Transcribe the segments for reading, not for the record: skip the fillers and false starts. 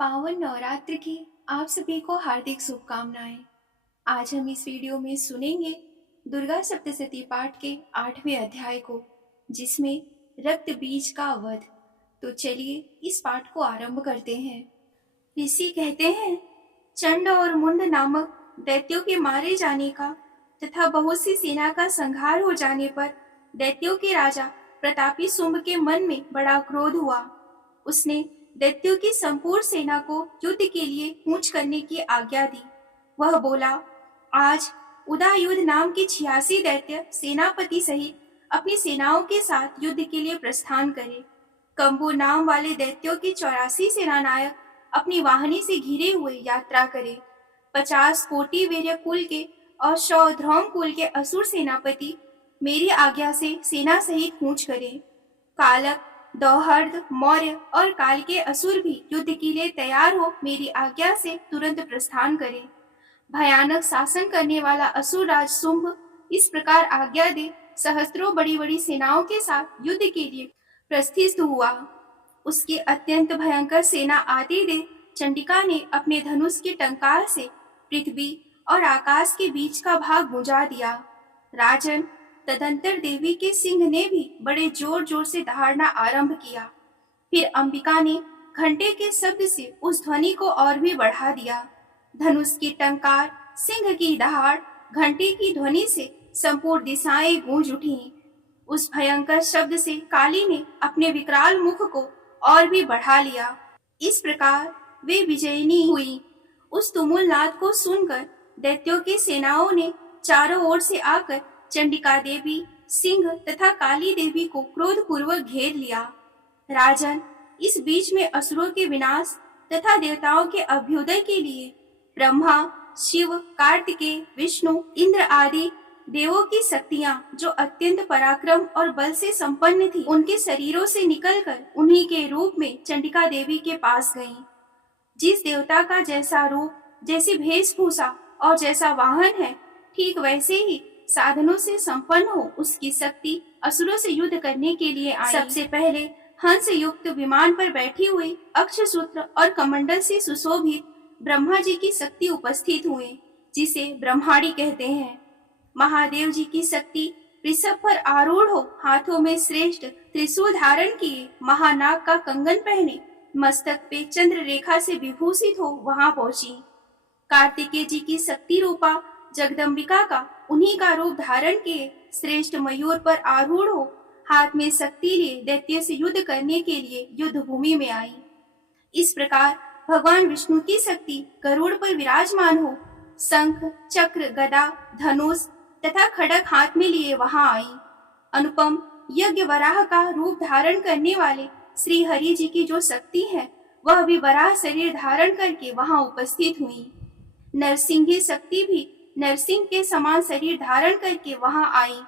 पावन नवरात्र की आप सभी को हार्दिक शुभकामनाएं। आज हम इस वीडियो में सुनेंगे दुर्गा सप्तशती पाठ के 8वें अध्याय को, जिसमें रक्त बीज का वध। तो चलिए इस पाठ को आरंभ करते हैं। ऋषि कहते हैं, चंड और मुंड नामक दैत्यों के मारे जाने का तथा बहुत सी सेना का संहार हो जाने पर दैत्यों के राजा प्रतापी शुंभ के मन में बड़ा क्रोध हुआ। उसने दैत्यों की संपूर्ण सेना को युद्ध के लिए कूच करने की आज्ञा दी। वह बोला, आज उदायुध नाम के 86 दैत्य सेनापति सहित अपनी सेनाओं के साथ युद्ध के लिए प्रस्थान करे। कंबू नाम वाले दैत्यों के 84 सेनानायक अपनी वाहनी से घिरे हुए यात्रा करे। 50 कोटि वीर्य कुल के और 100 ध्रुव कुल के असुर सेनापति मेरी आज्ञा से सेना सहित कूच करे। कालक, दौहर्द, मौर्य और काल के असुर भी युद्ध के लिए तैयार हो मेरी आज्ञा से तुरंत प्रस्थान करें। भयानक शासन करने वाला असुर राज शुंभ इस प्रकार आज्ञा दे सहस्त्रों बड़ी बड़ी सेनाओं के साथ युद्ध के लिए प्रस्थित हुआ। उसकी अत्यंत भयंकर सेना आती देख चंडिका ने अपने धनुष के टंकार से पृथ्वी और आकाश के बीच का भाग बुझा दिया। राजन, तदंतर देवी के सिंह ने भी बड़े जोर जोर से दहाड़ना आरंभ किया। फिर अंबिका ने घंटे के शब्द से उस ध्वनि को और भी बढ़ा दिया। धनुष की टंकार, सिंह की दहाड़, घंटे की ध्वनि से संपूर्ण दिशाएं गूंज उठी। उस भयंकर शब्द से काली ने अपने विकराल मुख को और भी बढ़ा लिया। इस प्रकार वे विजयिनी हुई। उस तुमुल नाद को सुनकर दैत्यों की सेनाओं ने चारों ओर से आकर चंडिका देवी, सिंह तथा काली देवी को क्रोध पूर्वक घेर लिया। राजन, इस बीच में असुरों के विनाश तथा देवताओं के अभ्युदय के लिए ब्रह्मा, शिव, कार्तिकेय, विष्णु, इंद्र आदि देवों की शक्तियां जो अत्यंत पराक्रम और बल से संपन्न थी, उनके शरीरों से निकलकर उन्हीं के रूप में चंडिका देवी के पास गईं। जिस देवता का जैसा रूप, जैसी वेशभूषा और जैसा वाहन है, ठीक वैसे ही साधनों से संपन्न हो उसकी शक्ति असुरों से युद्ध करने के लिए आई। सबसे पहले हंस युक्त विमान पर बैठी हुई अक्षसूत्र और कमंडल से सुशोभित ब्रह्मा जी की शक्ति उपस्थित हुए, जिसे ब्रह्माणी कहते हैं। महादेव जी की शक्ति ऋषभ पर आरूढ़ हो, हाथों में श्रेष्ठ त्रिशूल धारण किए, महानाग का कंगन पहने, मस्तक पे चंद्र रेखा से विभूषित हो वहां पहुंची। कार्तिकेय जी की शक्ति रूपा जगदम्बिका का उन्हीं का रूप धारण किए श्रेष्ठ मयूर पर आरूढ़ हो, हाथ में शक्ति लिए दैत्य से युद्ध करने के लिए युद्ध भूमि में आई। इस प्रकार भगवान विष्णु की शक्ति गरुड़ पर विराजमान हो, शंख, चक्र, गदा, धनुष तथा खड़ग हाथ में लिए वहां आई। अनुपम यज्ञ वराह का रूप धारण करने वाले श्री हरि जी की जो शक्ति है, वह भी वराह शरीर धारण करके वहां उपस्थित हुई। नरसिंह शक्ति भी नरसिंह के समान शरीर धारण करके वहां आई।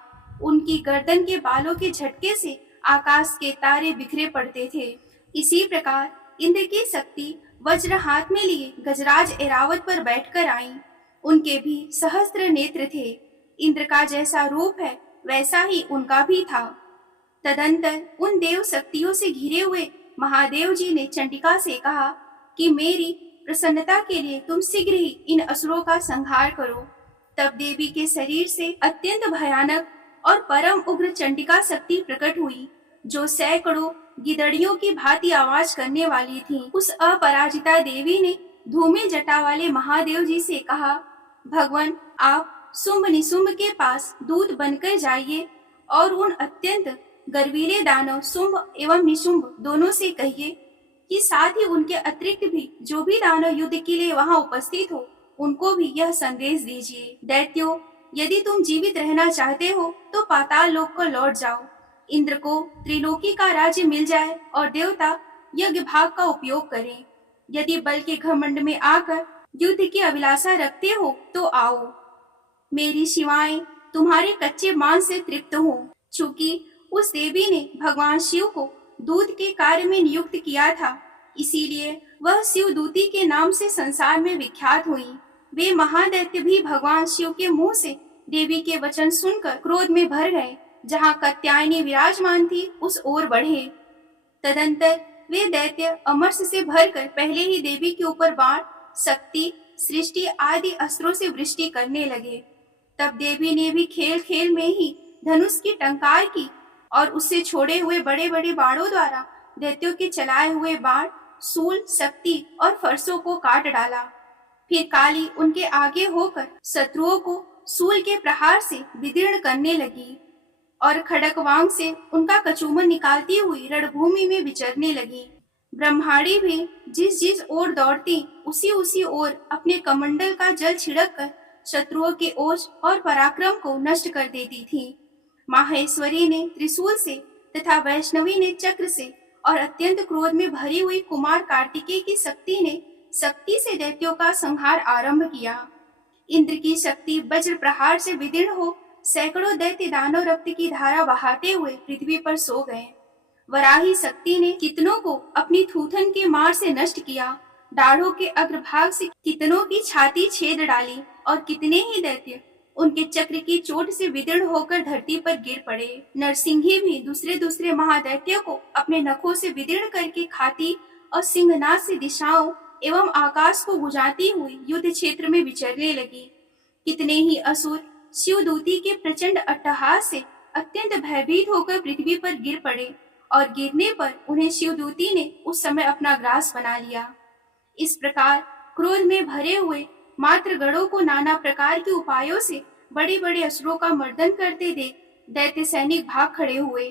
उनकी गर्दन के बालों के झटके से आकाश के तारे बिखरे पड़ते थे। इसी प्रकार इंद्र की शक्ति वज्र हाथ में लिए गजराज ऐरावत पर बैठकर आई। उनके भी सहस्त्र नेत्र थे। इंद्र का जैसा रूप है वैसा ही उनका भी था। तदंतर उन देव शक्तियों से घिरे हुए महादेव जी ने चंडिका से कहा कि मेरी प्रसन्नता के लिए तुम शीघ्र ही इन असुरों का संहार करो। तब देवी के शरीर से अत्यंत भयानक और परम उग्र चंडिका शक्ति प्रकट हुई, जो सैकड़ों गिदड़ियों की भांति आवाज करने वाली थी। उस अपराजिता देवी ने धूमिल जटा वाले महादेव जी से कहा, भगवान, आप शुंभ निशुंभ के पास दूत बनकर जाइए और उन अत्यंत गर्वीले दानव शुंभ एवं निशुंभ दोनों से कहिए कि साथ ही उनके अतिरिक्त भी जो भी दानव युद्ध के लिए वहां उपस्थित हो, उनको भी यह संदेश दीजिए। दैत्यों, यदि तुम जीवित रहना चाहते हो तो पाताल लोक को लौट जाओ। इंद्र को त्रिलोकी का राज्य मिल जाए और देवता यज्ञ भाग का उपयोग करें। यदि बल के घमंड में आकर युद्ध की अभिलाषा रखते हो तो आओ। मेरी शिवाएं तुम्हारे कच्चे मांस से तृप्त हो। चूंकि उस देवी ने भगवान शिव को दूत के कार्य में नियुक्त किया था, इसीलिए वह शिव दूती के नाम से संसार में विख्यात हुई। वे महादैत्य भी भगवान शिव के मुंह से देवी के वचन सुनकर क्रोध में भर गए। जहाँ कात्यायनी विराजमान थी उस ओर बढ़े। तदंतर वे दैत्य अमरस से भरकर पहले ही देवी के ऊपर बाण, शक्ति, सृष्टि आदि अस्त्रों से वृष्टि करने लगे। तब देवी ने भी खेल खेल में ही धनुष की टंकार की और उससे छोड़े हुए बड़े बड़े बाणों द्वारा दैत्यों के चलाए हुए बाण, सूल, शक्ति और फरसों को काट डाला। फिर काली उनके आगे होकर शत्रुओं को सूल के प्रहार से विदीर्ण करने लगी और खड़गवांग से उनका कचूमर निकालती हुई रणभूमि में विचरने लगी। ब्रह्माणी भी जिस जिस ओर दौड़ती उसी उसी ओर अपने कमंडल का जल छिड़क कर शत्रुओं के ओज और पराक्रम को नष्ट कर देती थी। माहेश्वरी ने त्रिशूल से तथा वैष्णवी ने चक्र से और अत्यंत क्रोध में भरी हुई कुमार कार्तिकेय की शक्ति से दैत्यों का संहार आरंभ किया। इंद्र की शक्ति वज्र प्रहार से विदीर्ण हो सैकड़ों दैत्य दानव रक्त की धारा बहाते हुए पृथ्वी पर सो गए। वराही शक्ति ने कितनों को अपनी थूथन के मार से नष्ट किया, दाढ़ों के अग्रभाग से कितनों की छाती छेद डाली और कितने ही दैत्य उनके चक्र की चोट से विदीर्ण होकर धरती पर गिर पड़े। नरसिंही भी दूसरे दूसरे महादैत्यों को अपने नखों से विदीर्ण करके खाती और सिंहनाद से दिशाओं एवं आकाश को गुजाती हुई युद्ध क्षेत्र में विचरने लगी। कितने ही असुर शिवदूती के प्रचंड अट्टहास से अत्यंत भयभीत होकर पृथ्वी पर गिर पड़े और गिरने पर उन्हें शिवदूती ने उस समय अपना ग्रास बना लिया। इस प्रकार क्रोध में भरे हुए मात्र गणों को नाना प्रकार के उपायों से बड़े बड़े असुरों का मर्दन करते देख दैत्य सैनिक भाग खड़े हुए।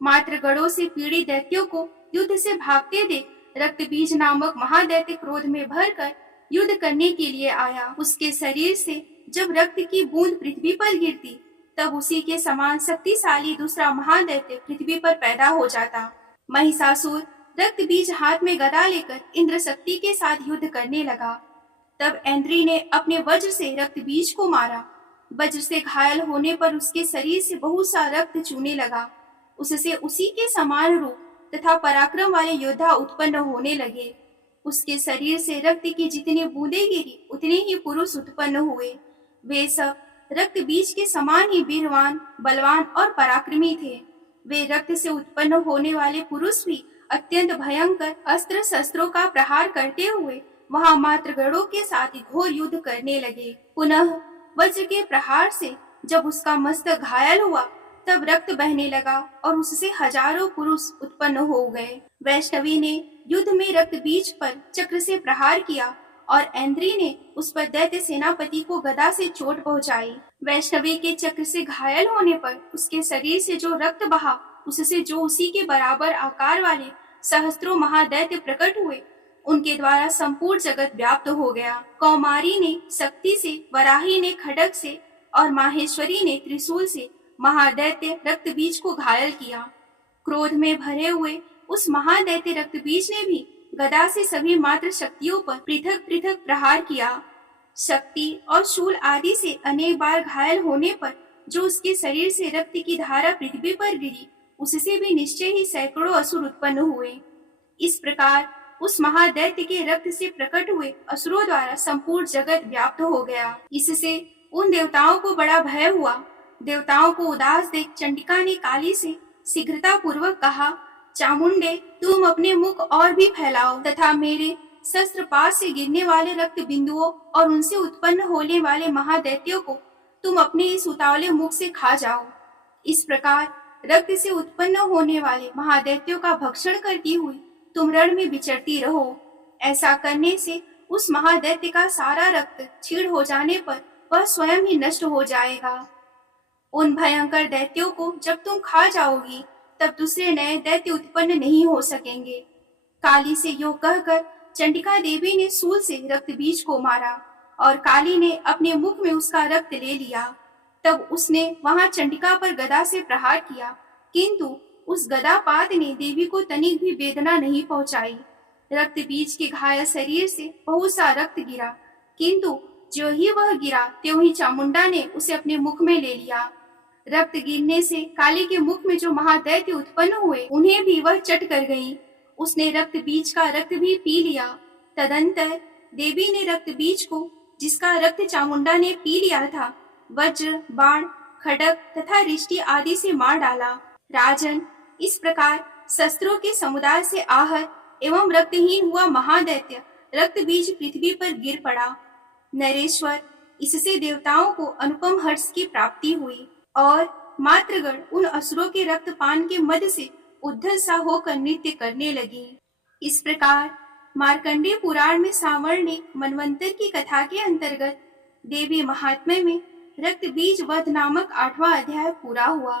मात्र गणों से पीड़ित दैत्यों को युद्ध से भागते देख रक्तबीज नामक महादैत्य क्रोध में भरकर युद्ध करने के लिए आया। उसके शरीर से जब रक्त की बूंद पृथ्वी पर गिरती तब उसी के समान शक्तिशाली दूसरा महादैत्य पृथ्वी पर पैदा हो जाता। महिषासुर रक्त बीज हाथ में गदा लेकर इंद्र शक्ति के साथ युद्ध करने लगा। तब ऐन्द्री ने अपने वज्र से रक्त बीज को मारा। वज्र से घायल होने पर उसके शरीर से बहुत सा रक्त चूने लगा। उससे उसी के समान रूप तथा पराक्रम वाले योद्धा उत्पन्न होने लगे। उसके शरीर से रक्त की जितनी बूंदें गिरी उतने ही पुरुष उत्पन्न हुए। वे सब रक्त बीज के समान ही वीरवान, बलवान और पराक्रमी थे। वे रक्त से उत्पन्न होने वाले पुरुष भी अत्यंत भयंकर अस्त्र शस्त्रों का प्रहार करते हुए वहां मात्र गणों के साथ घोर युद्ध करने लगे। पुनः वज्र के प्रहार से जब उसका मस्तक घायल हुआ तब रक्त बहने लगा और उससे हजारों पुरुष उत्पन्न हो गए। वैष्णवी ने युद्ध में रक्त बीज पर चक्र से प्रहार किया और ऐन्द्री ने उस पर दैत्य सेनापति को गदा से चोट पहुंचाई। वैष्णवी के चक्र से घायल होने पर उसके शरीर से जो रक्त बहा उससे जो उसी के बराबर आकार वाले सहस्त्रों महादैत्य प्रकट हुए उनके द्वारा संपूर्ण जगत व्याप्त हो गया। कौमारी ने शक्ति से, वराही ने खड्ग से और माहेश्वरी ने त्रिशूल से महादैत्य रक्तबीज को घायल किया। क्रोध में भरे हुए उस महादैत्य रक्तबीज ने भी गदा से सभी मात्र शक्तियों पर पृथक पृथक प्रहार किया। शक्ति और शूल आदि से अनेक बार घायल होने पर जो उसके शरीर से रक्त की धारा पृथ्वी पर गिरी उससे भी निश्चय ही सैकड़ों असुर उत्पन्न हुए। इस प्रकार उस महादैत्य के रक्त से प्रकट हुए असुरों द्वारा संपूर्ण जगत व्याप्त हो गया। इससे उन देवताओं को बड़ा भय हुआ। देवताओं को उदास देख चंडिका ने काली से शीघ्रता पूर्वक कहा, चामुंडे, तुम अपने मुख और भी फैलाओ तथा मेरे शस्त्रपात से गिरने वाले रक्त बिंदुओं और उनसे उत्पन्न होने वाले महादैत्यों को तुम अपने इस उतावले मुख से खा जाओ। इस प्रकार रक्त से उत्पन्न होने वाले महादैत्यों का भक्षण करती हुई तुम रण में विचरती रहो। ऐसा करने से उस महादैत्य का सारा रक्त क्षीण हो जाने पर वह स्वयं ही नष्ट हो जाएगा। उन भयंकर दैत्यों को जब तुम खा जाओगी तब दूसरे नए दैत्य उत्पन्न नहीं हो सकेंगे। काली से यो कहकर चंडिका देवी ने सूल से रक्त बीज को मारा और काली ने अपने मुख में उसका रक्त ले लिया। तब उसने वहां चंडिका पर गदा से प्रहार किया, किंतु उस गदापात ने देवी को तनिक भी वेदना नहीं पहुंचाई। रक्त बीज के घायल शरीर से बहुत सा रक्त गिरा, किंतु जो ही वह गिरा त्यों ही चामुंडा ने उसे अपने मुख में ले लिया। रक्त गिरने से काली के मुख में जो महादैत्य उत्पन्न हुए उन्हें भी वह चट कर गई। उसने रक्त बीज का रक्त भी पी लिया। तदंतर देवी ने रक्त बीज को, जिसका रक्त चामुंडा ने पी लिया था, वज्र, बाण, खड्ग तथा रिष्टि आदि से मार डाला। राजन, इस प्रकार शस्त्रों के समुदाय से आहत एवं रक्तहीन हुआ महादैत्य रक्त बीज पृथ्वी पर गिर पड़ा। नरेश्वर, इससे देवताओं को अनुपम हर्ष की प्राप्ति हुई और मातृगण उन असुरों के रक्तपान के मद से उद्धत सा होकर नृत्य करने लगी। इस प्रकार मार्कंडेय पुराण में सांवर्ण ने मनवंतर की कथा के अंतर्गत देवी महात्म्य में रक्त बीज वध नामक 8वां अध्याय पूरा हुआ।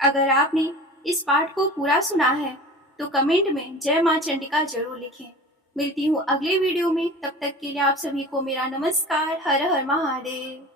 अगर आपने इस पाठ को पूरा सुना है तो कमेंट में जय मां चंडिका जरूर लिखें। मिलती हूँ अगले वीडियो में, तब तक के लिए आप सभी को मेरा नमस्कार। हर हर महादेव।